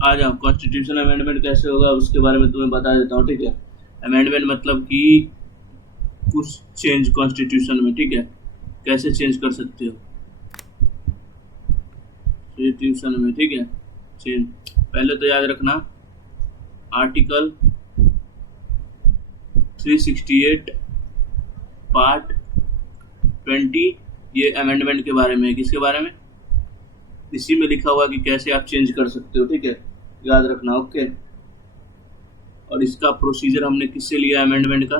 आ जाओ, constitution amendment कैसे होगा उसके बारे में तुम्हें बता देता हूँ, ठीक है। अमेंडमेंट मतलब कि कुछ चेंज कॉन्स्टिट्यूशन में, ठीक है, कैसे चेंज कर सकते हो कॉन्स्टिट्यूशन में, ठीक है। चेंज पहले तो याद रखना, आर्टिकल 368 पार्ट 20 ये अमेंडमेंट के बारे में है। किसके बारे में? इसी में लिखा हुआ कि कैसे आप चेंज कर सकते हो, ठीक है, याद रखना, ओके। और इसका प्रोसीजर हमने किससे लिया? अमेंडमेंट का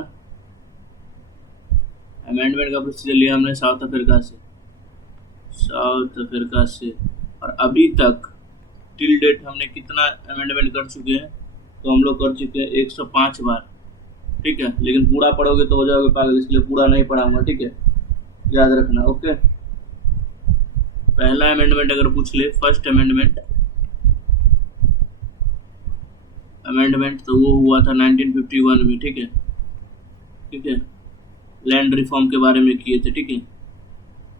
प्रोसीजर लिया हमने साउथ अफ्रीका से। और अभी तक टिल डेट हमने कितना अमेंडमेंट कर चुके हैं? तो हम लोग कर चुके हैं 105 बार, ठीक है। लेकिन पूरा पढ़ोगे तो हो जाओगे पागल, इसलिए पूरा नहीं पढ़ाऊंगा, ठीक है, याद रखना, ओके। पहला अमेंडमेंट अगर पूछ ले, फर्स्ट अमेंडमेंट तो वो हुआ था 1951 में, ठीक है। लैंड रिफॉर्म के बारे में किए थे, ठीक है,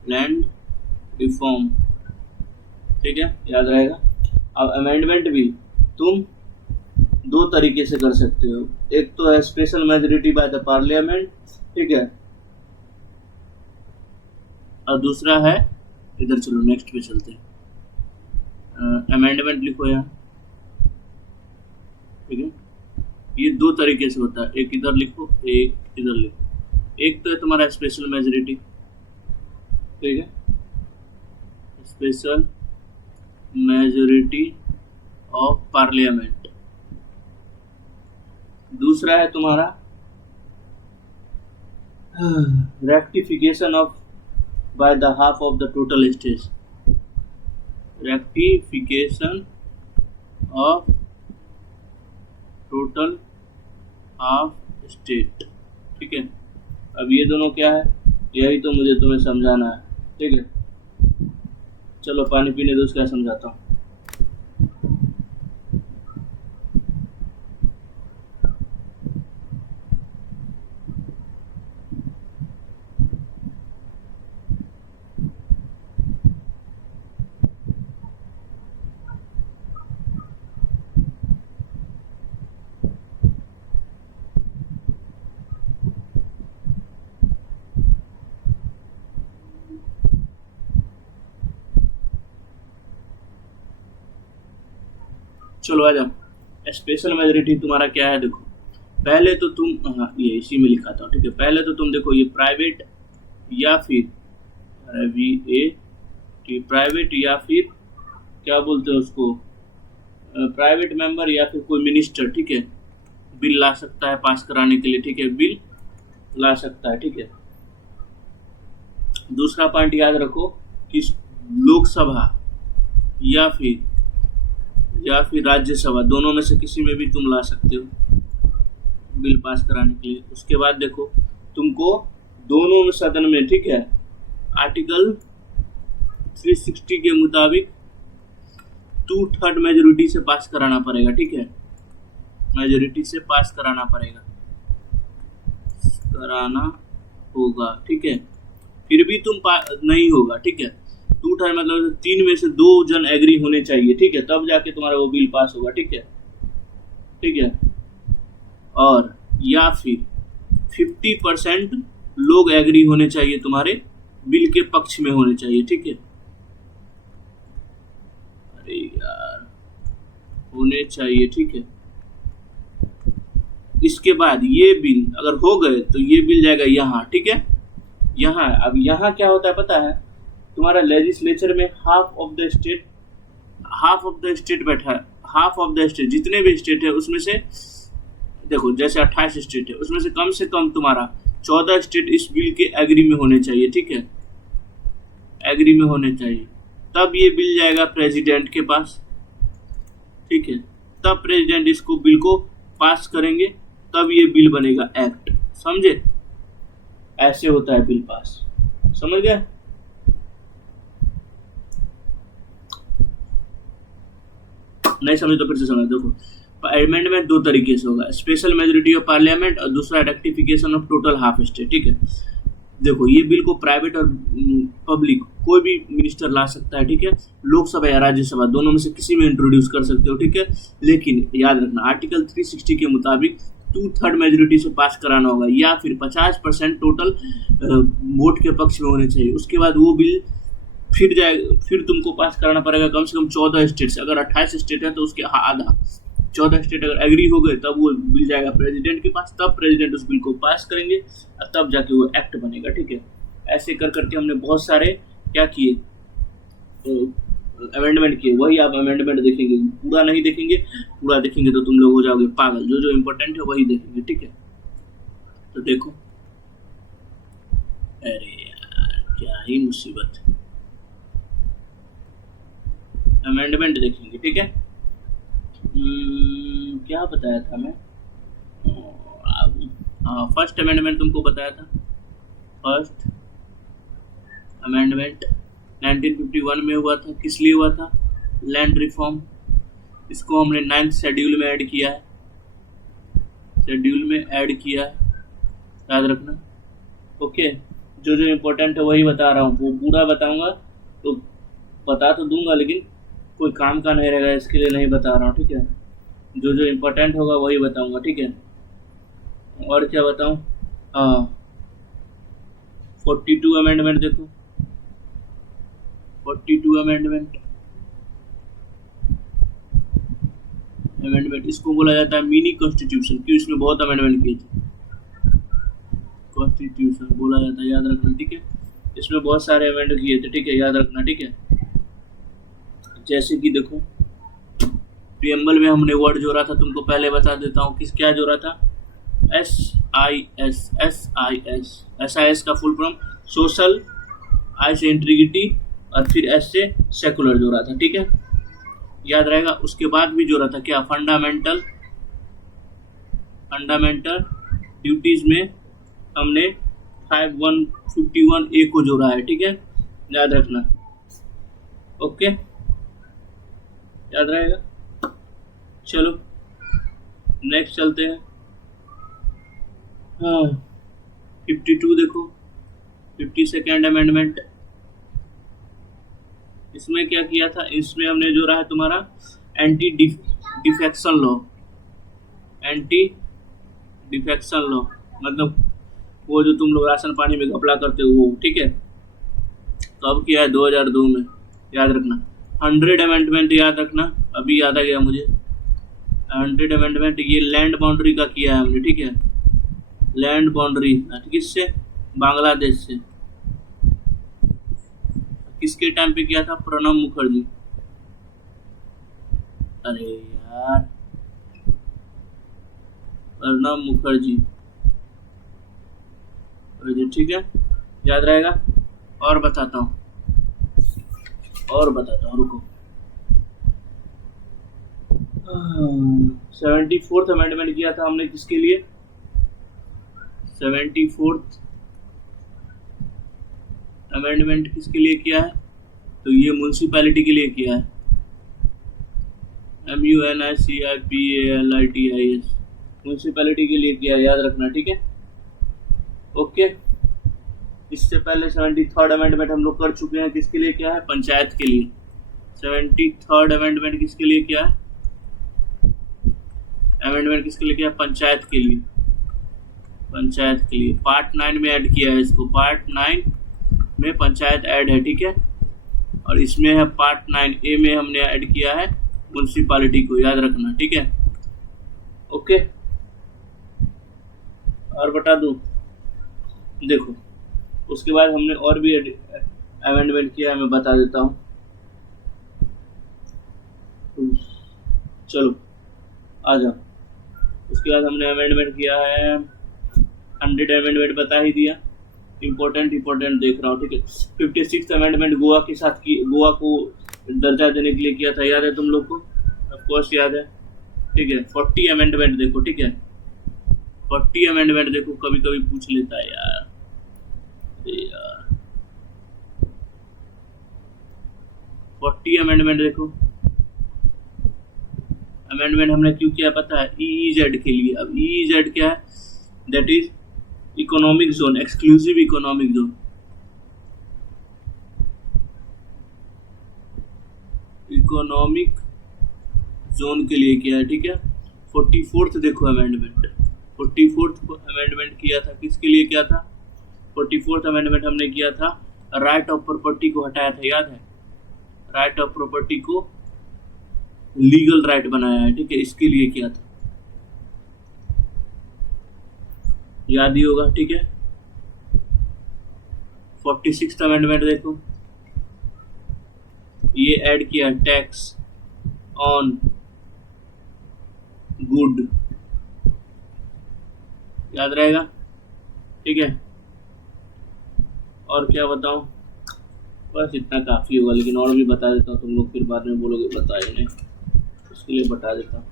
लैंड रिफॉर्म, ठीक है, याद रहेगा। अब अमेंडमेंट भी तुम दो तरीके से कर सकते हो, एक तो है special majority by the parliament, ठीक है, और दूसरा है, इधर चलो नेक्स्ट पे चलते हैं, अमेंडमेंट लिखो यहाँ, ठीक है। ये दो तरीके से होता है, एक इधर लिखो, एक इधर लिखो। एक तो है तुम्हारा स्पेशल मेजोरिटी, ठीक है, स्पेशल मेजोरिटी ऑफ पार्लियामेंट। दूसरा है तुम्हारा rectification of by the half of the total state, rectification of total half state, ठीक है। अब ये दोनों क्या है, यही तो मुझे तुम्हें समझाना है, ठीक है। चलो पानी पीने दो, उसका समझाता हूँ। चलो आ जाओ। स्पेशल मेजोरिटी तुम्हारा क्या है, देखो पहले तो तुम, हाँ ये इसी में लिखा था, ठीक है। पहले तो तुम देखो, ये प्राइवेट या फिर प्राइवेट या फिर क्या बोलते हैं उसको, प्राइवेट मेंबर या फिर कोई मिनिस्टर, ठीक है, बिल ला सकता है पास कराने के लिए, ठीक है, बिल ला सकता है, ठीक है। दूसरा पॉइंट याद रखो कि लोकसभा या फिर राज्यसभा, दोनों में से किसी में भी तुम ला सकते हो बिल पास कराने के लिए। उसके बाद देखो, तुमको दोनों सदन में, ठीक है, आर्टिकल 360 के मुताबिक 2/3 मेजोरिटी से पास कराना पड़ेगा, ठीक है, मेजोरिटी से पास कराना होगा, ठीक है। फिर भी तुम नहीं होगा, ठीक है, 2/3 मतलब 3 में से 2 जन एग्री होने चाहिए, ठीक है, तब जाके तुम्हारा वो बिल पास होगा, ठीक है। और या फिर 50% लोग एग्री होने चाहिए, तुम्हारे बिल के पक्ष में होने चाहिए, ठीक है। अरे यार, होने चाहिए, ठीक है। इसके बाद ये बिल अगर हो गए तो ये बिल जाएगा यहाँ, ठीक है, यहाँ। अब यहाँ क्या होता है पता है, तुम्हारा लेजिस्लेचर में हाफ ऑफ द स्टेट बैठा है, हाफ ऑफ द स्टेट, जितने भी स्टेट है उसमें से, देखो जैसे 28 स्टेट है, उसमें से कम तुम्हारा 14 स्टेट इस बिल के एग्री में होने चाहिए, ठीक है, एग्री में होने चाहिए। तब ये बिल जाएगा प्रेसिडेंट के पास, ठीक है, तब प्रेसिडेंट इसको बिल को पास करेंगे, तब ये बिल बनेगा एक्ट, समझे? ऐसे होता है बिल पास, समझ गए? नहीं समझे तो फिर से समझ। देखो अमेंडमेंट 2 तरीके से होगा, स्पेशल मेजोरिटी ऑफ पार्लियामेंट और दूसरा rectification of total half state, ठीक है। देखो ये बिल को प्राइवेट और पब्लिक कोई भी मिनिस्टर ला सकता है, ठीक है, लोकसभा या राज्यसभा दोनों में से किसी में इंट्रोड्यूस कर सकते हो, ठीक है। लेकिन याद रखना आर्टिकल 360 के मुताबिक 2/3 मेजोरिटी से पास कराना होगा या फिर 50% टोटल वोट के पक्ष में होने चाहिए। उसके बाद वो बिल फिर तुमको पास कराना पड़ेगा कम से कम 14 स्टेट से। अगर 28 स्टेट है तो उसके आधा 14 स्टेट अगर एग्री हो गए तब वो बिल जाएगा प्रेसिडेंट के पास, तब प्रेसिडेंट उस बिल को पास करेंगे और तब जाके वो एक्ट बनेगा, ठीक है। ऐसे कर करके हमने बहुत सारे क्या किए, अमेंडमेंट किए। वही आप अमेंडमेंट देखेंगे, पूरा नहीं देखेंगे, पूरा देखेंगे तो तुम लोग हो जाओगे पागल। जो जो इम्पोर्टेंट है वही देखेंगे, ठीक है। तो देखो, अरे यार क्या ही मुसीबत, अमेंडमेंट देखेंगे, ठीक है। क्या बताया था मैं, फर्स्ट अमेंडमेंट तुमको बताया था। फर्स्ट अमेंडमेंट 1951 में हुआ था, किस लिए हुआ था, लैंड रिफॉर्म। इसको हमने 9th शेड्यूल में ऐड किया है, शेड्यूल में ऐड किया है, याद रखना, ओके। जो जो इम्पोर्टेंट है वही बता रहा हूँ, वो पूरा बताऊंगा तो बता तो दूंगा लेकिन कोई काम का नहीं रहेगा, इसके लिए नहीं बता रहा हूँ, ठीक है। जो जो इम्पोर्टेंट होगा वही बताऊंगा, ठीक है। और क्या बताऊँ, 42 अमेंडमेंट देखो, 42 अमेंडमेंट इसको बोला जाता है मिनी कॉन्स्टिट्यूशन, क्यों, इसमें बहुत अमेंडमेंट किए थे, कॉन्स्टिट्यूशन बोला जाता है, याद रखना, ठीक है। इसमें बहुत सारे अमेंडमेंट किए थे, ठीक है, याद रखना, ठीक है। जैसे कि देखो, प्रियम्बल में हमने वर्ड जोड़ा था, तुमको पहले बता देता हूँ किस क्या जोड़ा था, SIS का फुल फॉर्म सोशल, I से इंटीग्रिटी और फिर S से सेकुलर जोड़ा था, ठीक है, याद रहेगा। उसके बाद भी जोड़ा था क्या, फंडामेंटल ड्यूटीज में हमने 5151A को जोड़ा है, ठीक है, याद रखना, ओके, याद रहेगा। चलो नेक्स्ट चलते हैं। 52 देखो, 52nd अमेंडमेंट, इसमें क्या किया था, इसमें हमने जोड़ा है तुम्हारा anti defection law, anti defection law मतलब वो जो तुम लोग राशन पानी में घपला करते हो वो, ठीक है। तो अब किया है 2002 में, याद रखना। 100 अमेंडमेंट याद रखना, अभी याद आ गया मुझे, 100 अमेंडमेंट ये लैंड बाउंड्री का किया है हमने, ठीक है, लैंड बाउंड्री किससे, बांग्लादेश से। किसके टाइम पे किया था, प्रणब मुखर्जी। अरे यार, प्रणब मुखर्जी, ठीक है, याद रहेगा। और बताता हूँ रुको। 74th अमेंडमेंट किया था हमने, किसके लिए, 74th अमेंडमेंट किसके लिए किया है, तो ये म्यूनसिपैलिटी के लिए किया है, MUNICIPALITIS, म्यूनसिपैलिटी के लिए किया है, याद रखना, ठीक है, ओके। इससे पहले 73rd अमेंडमेंट हम लोग कर चुके हैं, किसके लिए किया है, पंचायत के लिए। 73rd अमेंडमेंट किसके लिए किया है, अमेंडमेंट किसके लिए किया, पंचायत के लिए, पंचायत के लिए। पार्ट 9 में ऐड किया है इसको, पार्ट 9 में पंचायत ऐड है, ठीक है। और इसमें है पार्ट 9A में हमने ऐड किया है म्यूनसिपैलिटी को, याद रखना, ठीक है, ओके। और बता दूं, देखो उसके बाद हमने और भी अमेंडमेंट किया है, मैं बता देता हूँ। चलो आ जाओ। उसके बाद हमने अमेंडमेंट किया है 100 अमेंडमेंट बता ही दिया, इम्पोर्टेंट देख रहा हूँ, ठीक है। 56th अमेंडमेंट गोवा के साथ की, गोवा को दर्जा देने के लिए किया था, याद है तुम लोग को, ऑफ कोर्स याद है, ठीक है। 40 अमेंडमेंट देखो, ठीक है, 40 अमेंडमेंट देखो, कभी कभी पूछ लेता है यार, 40 अमेंडमेंट देखो। अमेंडमेंट हमने क्यों किया पता है, EEZ के लिए। अब EEZ क्या है, that is economic zone, exclusive economic zone, economic zone के लिए किया है, ठीक है। 44th देखो अमेंडमेंट, 44th अमेंडमेंट किया था, किसके लिए किया था? 44th अमेंडमेंट हमने किया था, राइट ऑफ प्रॉपर्टी को हटाया था, याद है? राइट ऑफ प्रॉपर्टी को लीगल राइट बनाया है, ठीक है, इसके लिए किया था, याद ही होगा, ठीक है। 46th अमेंडमेंट देखो, ये ऐड किया टैक्स ऑन गुड, याद रहेगा, ठीक है। और क्या बताऊं, बस इतना काफी होगा, लेकिन और भी बता देता हूँ, तुम लोग फिर बाद में बोलोगे बताए नहीं, उसके लिए बता देता हूँ।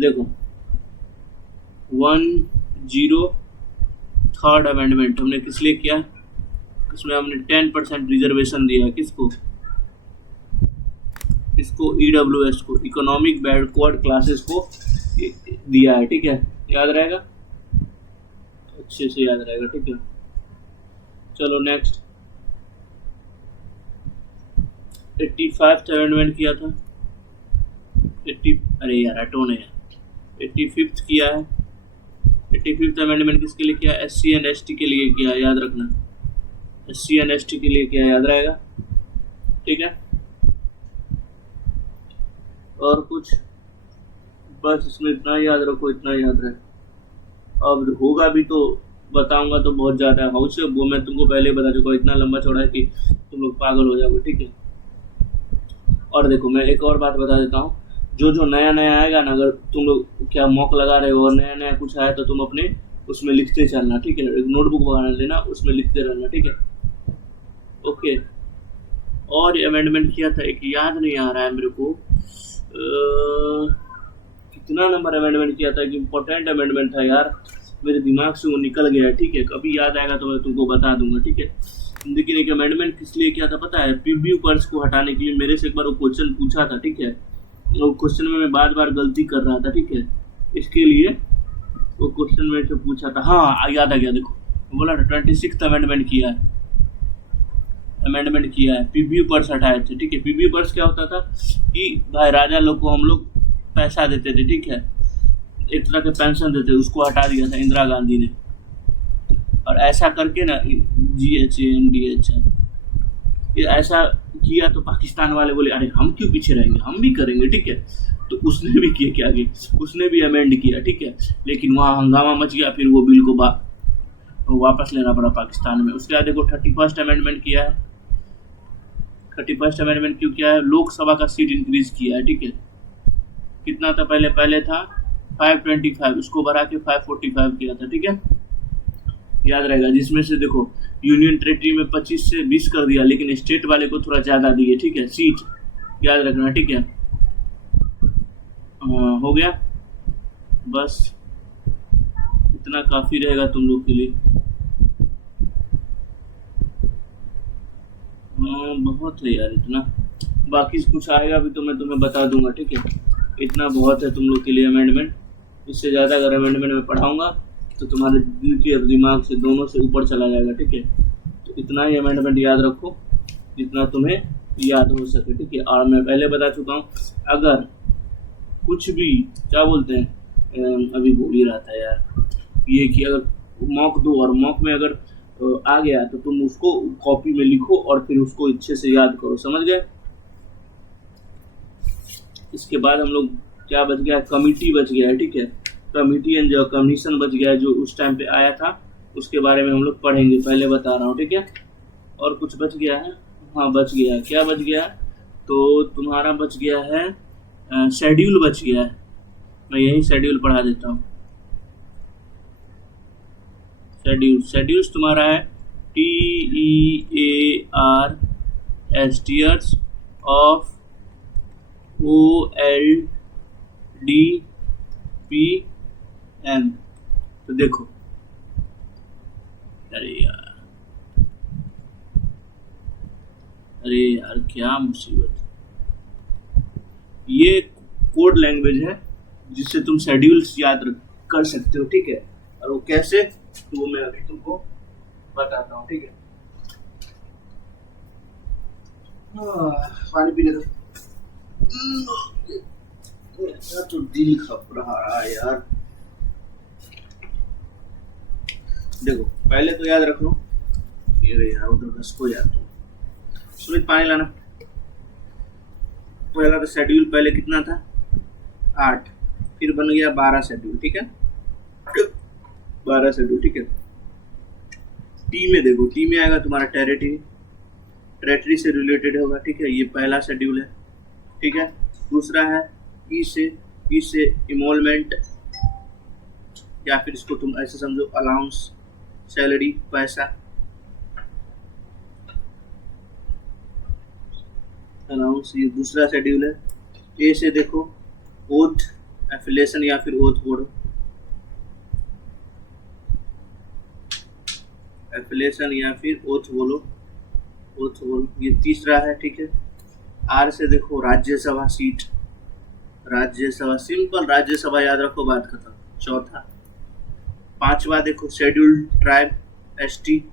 देखो 103rd अमेंडमेंट हमने किस लिए किया? इसमें हमने 10% रिजर्वेशन दिया, किसको? इसको EWS को, इकोनॉमिक बैकवर्ड क्लासेस को दिया है, ठीक है, याद रहेगा, अच्छे से याद रहेगा, ठीक है। चलो नेक्स्ट 85th अमेंडमेंट किया था, 85th किया है। 85th अमेंडमेंट किसके लिए किया? SC एंड ST के लिए किया, याद रखना, SC एंड ST के लिए किया, याद रहेगा, ठीक है। और कुछ, बस इसमें इतना याद रखो, इतना याद रहे, अब होगा भी तो बताऊंगा तो बहुत ज़्यादा है, वो मैं तुमको पहले बता चुका, इतना लंबा चौड़ा है कि तुम लोग पागल हो जाओगे, ठीक है। और देखो मैं एक और बात बता देता हूँ, जो नया नया आएगा ना, अगर तुम लोग क्या मॉक लगा रहे हो और नया नया कुछ आया तो तुम अपने उसमें लिखते चलना, ठीक है, एक नोटबुक बना लेना, उसमें लिखते रहना, ठीक है, ओके। और अमेंडमेंट किया था एक, याद नहीं आ रहा है मेरे को, कितना नंबर अमेंडमेंट किया था, कि इम्पोर्टेंट अमेंडमेंट था यार, मेरे दिमाग से वो निकल गया, ठीक है, कभी याद आएगा तो मैं तुमको बता दूंगा, ठीक है। लेकिन एक अमेंडमेंट किस लिए किया था पता है? प्रीव्यू पर्स को हटाने के लिए, मेरे से एक बार वो क्वेश्चन पूछा था, ठीक है, वो क्वेश्चन में मैं बार बार गलती कर रहा था, ठीक है, इसके लिए वो क्वेश्चन में से पूछा था, हाँ याद आ गया, देखो बोला था 26th अमेंडमेंट किया है, अमेंडमेंट किया है, प्रीव्यू पर्स हटाए थे, ठीक है। प्रीव्यू पर्स क्या होता था कि भाई राजा लोग को हम लोग पैसा देते थे, ठीक है, एक तरह के पेंशन देते, उसको हटा दिया था इंदिरा गांधी ने, और ऐसा करके ना GHANDH ये ऐसा किया तो पाकिस्तान वाले बोले अरे हम क्यों पीछे रहेंगे, हम भी करेंगे, ठीक है, तो उसने भी किया, क्या किया, उसने भी अमेंड किया, ठीक है, लेकिन वहाँ हंगामा मच गया, फिर वो बिल को वापस लेना पड़ा पाकिस्तान में। उसके बाद देखो 31st अमेंडमेंट किया है, 31st अमेंडमेंट क्यों किया है? लोकसभा का सीट इंक्रीज किया है, ठीक है, कितना था पहले था 525, उसको बढ़ा के 545 किया था, ठीक है, याद रहेगा, जिसमें से देखो यूनियन टेरिटरी में 25 से 20 कर दिया, लेकिन स्टेट वाले को थोड़ा ज़्यादा दिए, ठीक है, सीट, याद रखना, ठीक है। हो गया, बस इतना काफ़ी रहेगा तुम लोग के लिए, बहुत है यार इतना, बाकी कुछ आएगा भी तो मैं तुम्हें बता दूंगा, ठीक है, इतना बहुत है तुम लोग के लिए अमेंडमेंट, इससे ज़्यादा अगर अमेंडमेंट में पढ़ाऊंगा तो तुम्हारे दिल के और दिमाग से दोनों से ऊपर चला जाएगा, ठीक है, तो इतना ही अमेंडमेंट याद रखो जितना तुम्हें याद हो सके, ठीक है। और मैं पहले बता चुका हूँ, अगर कुछ भी क्या बोलते हैं, अभी बोल ही रहा था यार, ये कि अगर मॉक दो और मॉक में अगर आ गया तो तुम उसको कॉपी में लिखो और फिर उसको अच्छे से याद करो, समझ गए। इसके बाद हम लोग क्या बच गया, कमिटी बच गया है, ठीक है, कमिटी एंड जो कमीशन बच गया है, जो उस टाइम पे आया था, उसके बारे में हम लोग पढ़ेंगे, पहले बता रहा हूँ, ठीक है। और कुछ बच गया है, हाँ बच गया है, क्या बच गया है, तो तुम्हारा बच गया है शेड्यूल बच गया है, मैं यही शेड्यूल पढ़ा देता हूँ। शेड्यूल्स तुम्हारा है TEAR ऑफ OLDPM। तो देखो, अरे यार क्या मुसीबत, ये कोड लैंग्वेज है जिससे तुम शेड्यूल्स याद कर सकते हो, ठीक है, और वो कैसे, तो वो मैं अभी तुमको बताता हूँ, ठीक है। पानी पी ले दो। मेरा तो दिल खप रहा है यार। देखो पहले तो याद रखो, ये यार उधर घस को यार, तुम सुमित पानी लाना। पहला तो शेड्यूल पहले कितना था 8, फिर बन गया 12 शेड्यूल, ठीक है 12 शेड्यूल, ठीक है। टी में देखो, टी में आएगा तुम्हारा टेरिटरी से रिलेटेड होगा, ठीक है, ये पहला शेड्यूल है, ठीक है। दूसरा है ई से इमोलमेंट, या फिर इसको तुम ऐसे समझो अलाउंस, सैलरी, पैसा, अलाउंस, ये दूसरा शेड्यूल है। ए से देखो ओथ, एफिलिएशन या फिर ओथ बोलो, एफिलिएशन या फिर ओथ बोलो, ये तीसरा है, ठीक है। आर से देखो राज्यसभा सीट, राज्यसभा, सिंपल राज्यसभा याद रखो, बात खत्म। चौथा, पांचवा देखो शेड्यूल ट्राइब, एसटी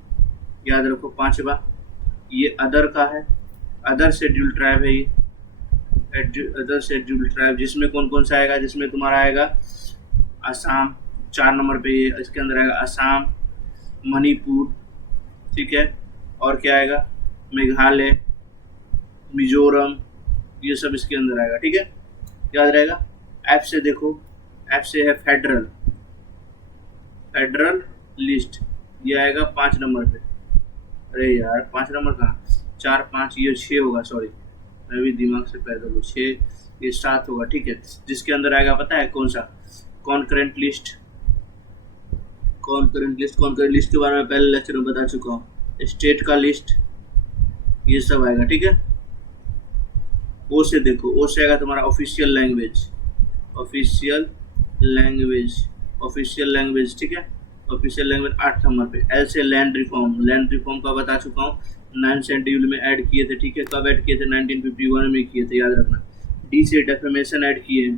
याद रखो पांचवा। ये अदर का है, अदर शेड्यूल ट्राइब है, ये अदर शेड्यूल ट्राइब, जिसमें कौन कौन सा आएगा, जिसमें तुम्हारा आएगा असम 4 नंबर पे, ये इसके अंदर आएगा असम, मणिपुर, ठीक है, और क्या आएगा मेघालय, मिजोरम, ये सब इसके अंदर आएगा, ठीक है, याद रहेगा। एफ से देखो, एफ से है फेडरल लिस्ट, ये आएगा 5 नंबर पे। अरे यार 5 नंबर कहाँ, 4 5, ये 6 होगा, सॉरी मैं भी दिमाग से पैदल हूँ, 6 ये 7 होगा, ठीक है। जिसके अंदर आएगा पता है कौन सा, कॉन्करेंट लिस्ट, कॉन्करेंट लिस्ट के बारे में पहले लेक्चर में बता चुका हूँ। स्टेट का लिस्ट, ये सब आएगा, ठीक है। ओ से देखो, ओ से आएगा तुम्हारा ऑफिशियल लैंग्वेज, ठीक है, ऑफिशियल लैंग्वेज 8 नंबर पे। एल से लैंड रिफॉर्म का बता चुका हूँ, 9 शेड्यूल में ऐड किए थे, ठीक है, कब ऐड किए थे 1951 में किए थे, याद रखना। डी से डेफेमेशन ऐड किए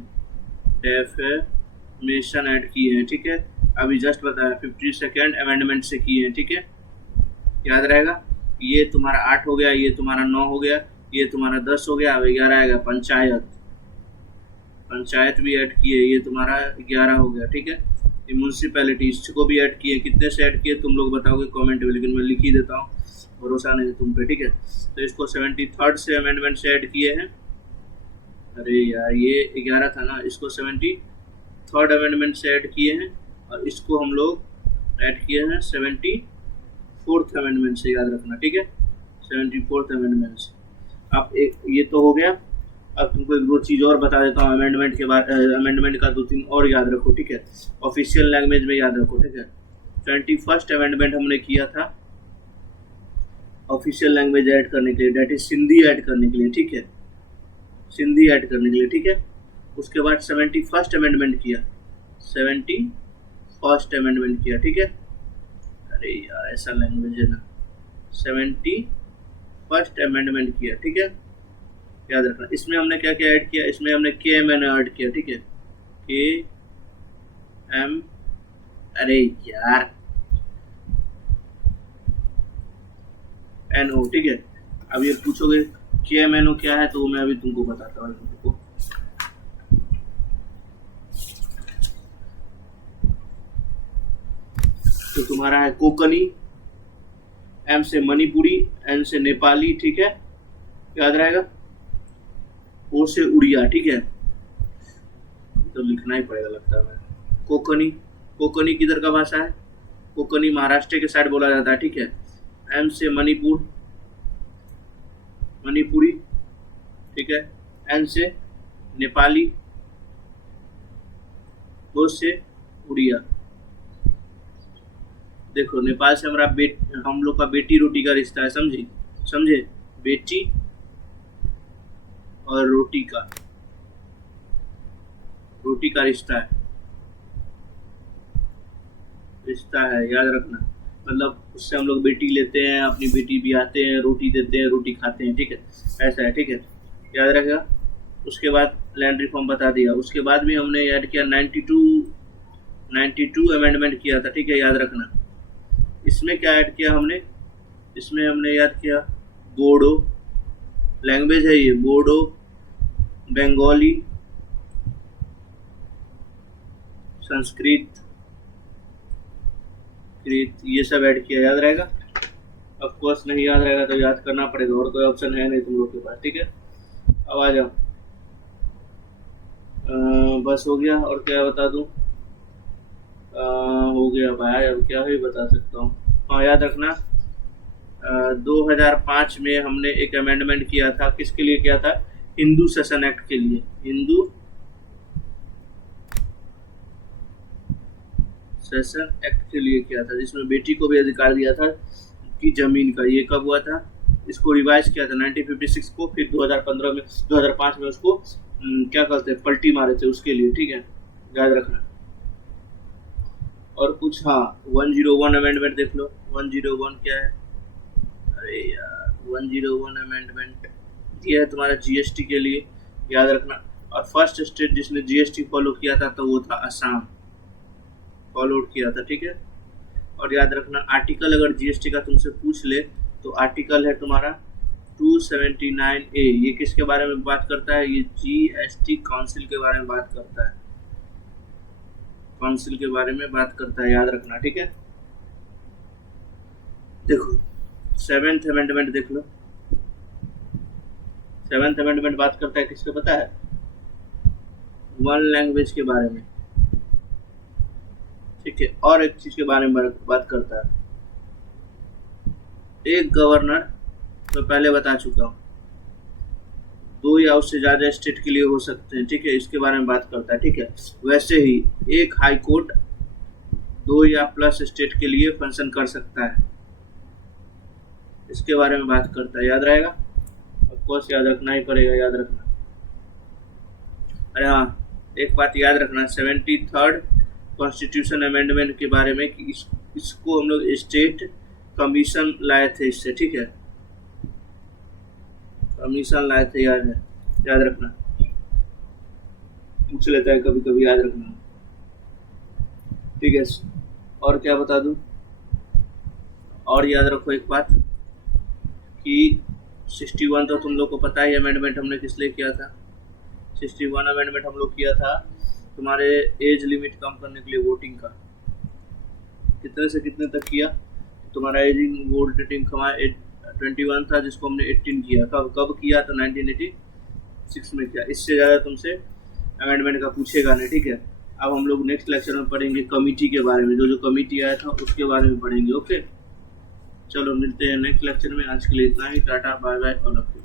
हैं, ठीक है, अभी जस्ट बताया 52nd अमेंडमेंट से किए हैं, ठीक है, याद रहेगा। ये तुम्हारा 8 हो गया, ये तुम्हारा 9 हो गया, ये तुम्हारा 10 हो गया, अब 11 आएगा पंचायत भी ऐड किए, ये तुम्हारा 11 हो गया, ठीक है। ये म्यूनसिपैलिटी, इसको भी ऐड किए, कितने से ऐड किए तुम लोग बताओगे कमेंट में, लेकिन मैं लिख ही देता हूँ, भरोसा नहीं है तुम पे, ठीक है। तो इसको 73rd से अमेंडमेंट से ऐड किए हैं, अरे यार ये 11 था ना, इसको 73rd अमेंडमेंट से ऐड किए हैं, और इसको हम लोग ऐड किए हैं 74th अमेंडमेंट से, याद रखना, ठीक है, 74th अमेंडमेंट से। अब एक ये तो हो गया, अब तुमको एक दो चीज़ और बता देता हूँ अमेंडमेंट के बाद, अमेंडमेंट का 2-3 और याद रखो, ठीक है, ऑफिशियल लैंग्वेज में याद रखो, ठीक है। 21st अमेंडमेंट हमने किया था ऑफिशियल लैंग्वेज ऐड करने के लिए, डेट इज सिंधी ऐड करने के लिए, ठीक है, सिंधी ऐड करने के लिए, ठीक है। उसके बाद 71st अमेंडमेंट किया, 71st अमेंडमेंट किया, ठीक है। अरे यार ऐसा लैंग्वेज है ना, 71st अमेंडमेंट किया, ठीक है, याद रखना। इसमें हमने क्या क्या ऐड किया, इसमें हमने KMN ऐड किया, ठीक है, KM, अरे यार NO, ठीक है। अब ये पूछोगे KMNO क्या है, तो मैं अभी तुमको बताता हूँ तुमको। तो तुम्हारा है कोंकणी, M से मणिपुरी, N से नेपाली, ठीक है, याद रहेगा। O से उड़िया, ठीक है, तो लिखना ही पड़ेगा लगता है। कोंकणी किधर का भाषा है, कोंकणी महाराष्ट्र के साइड बोला जाता है, ठीक है। M से मणिपुरी, ठीक है, N से नेपाली, O से उड़िया। देखो नेपाल से हम लोग का बेटी रोटी का रिश्ता है, समझे, बेटी और रोटी का रिश्ता है, याद रखना। मतलब उससे हम लोग बेटी लेते हैं, अपनी बेटी भी आते हैं, रोटी देते हैं, रोटी खाते हैं, ठीक है, ऐसा है, ठीक है, याद रखेगा। उसके बाद लैंड रिफॉर्म बता दिया, उसके बाद भी हमने ऐड किया 92 अमेंडमेंट किया था, ठीक है, याद रखना। इसमें क्या ऐड किया हमने, इसमें हमने याद किया बोडो लैंग्वेज है, ये बोडो बंगाली, संस्कृत, ये सब ऐड किया। याद रहेगा? ऑफ कोर्स नहीं याद रहेगा तो याद करना पड़ेगा, और कोई ऑप्शन है नहीं तुम लोग के पास। ठीक है, अब आ जाओ। बस हो गया, और क्या बता दूं? हो गया भाई, अब क्या ही बता सकता हूँ। हाँ, याद रखना 2005 में हमने एक अमेंडमेंट किया था। किसके लिए किया था? हिंदू सेशन एक्ट के लिए। हिंदू सेशन एक्ट के लिए किया था, जिसमें बेटी को भी अधिकार दिया था कि जमीन का। ये कब हुआ था? इसको रिवाइज किया था 1956 को, फिर 2015 में 2005 में उसको क्या कहते हैं, पलटी मारे थे उसके लिए। ठीक है, याद रखना। और कुछ, हाँ 101 अमेंडमेंट देख लो। 101 क्या है? अरे यार, 101 अमेंडमेंट ये है तुम्हारा जीएसटी के लिए, याद रखना। और फर्स्ट स्टेट जिसने जीएसटी फॉलो किया था तो वो था असम, फॉलो किया था। ठीक है, और याद रखना आर्टिकल अगर जीएसटी का तुमसे पूछ ले तो आर्टिकल है तुम्हारा 279A। ये किसके बारे में बात करता है? ये जीएसटी काउंसिल के बारे में बात करता है, काउंसिल के बारे में बात करता है, याद रखना। ठीक है, देखो 7th अमेंडमेंट देख लो। 7th अमेंडमेंट बात करता है किसके, पता है? वन लैंग्वेज के बारे में। ठीक है, और एक चीज के बारे में बात करता है, एक गवर्नर, तो पहले बता चुका हूँ, 2 या उससे ज्यादा स्टेट के लिए हो सकते हैं। ठीक है, इसके बारे में बात करता है। ठीक है, वैसे ही एक हाई कोर्ट 2 या प्लस स्टेट के लिए फंक्शन कर सकता है, इसके बारे में बात करता है। याद रहेगा? ऑफ कोर्स याद रखना ही पड़ेगा, याद रखना। अरे हाँ, एक बात याद रखना, 73rd कॉन्स्टिट्यूशन अमेंडमेंट के बारे में कि इसको हम लोग स्टेट कमीशन लाए थे इससे। ठीक है, कमीशन लाए थे, याद है? याद रखना, पूछ लेता है कभी कभी, याद रखना। ठीक है, और क्या बता दूं? और याद रखो एक बात कि 61 तो तुम लोग को पता ही अमेंडमेंट हमने किस लिए किया था। 61 अमेंडमेंट हम लोग किया था तुम्हारे एज लिमिट कम करने के लिए, वोटिंग का। कितने से कितने तक किया? तुम्हारा एजिंग वोटिंग 21 था, जिसको हमने 18 किया। कब किया? तो 1986 में किया। इससे ज़्यादा तुमसे अमेंडमेंट का पूछेगा नहीं। ठीक है, अब हम लोग नेक्स्ट लेक्चर में पढ़ेंगे कमिटी के बारे में, जो कमिटी आया था उसके बारे में पढ़ेंगे। ओके, चलो मिलते हैं नेक्स्ट लेक्चर में। आज के लिए इतना ही, tata bye bye all of you.